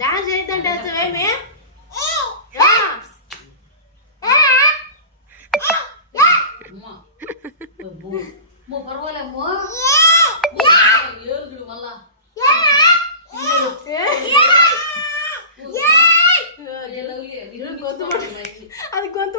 Dance చేయొద్దంటే అది గొంతు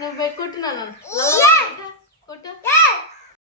నువ్వు పెట్టుకుంటున్నాను.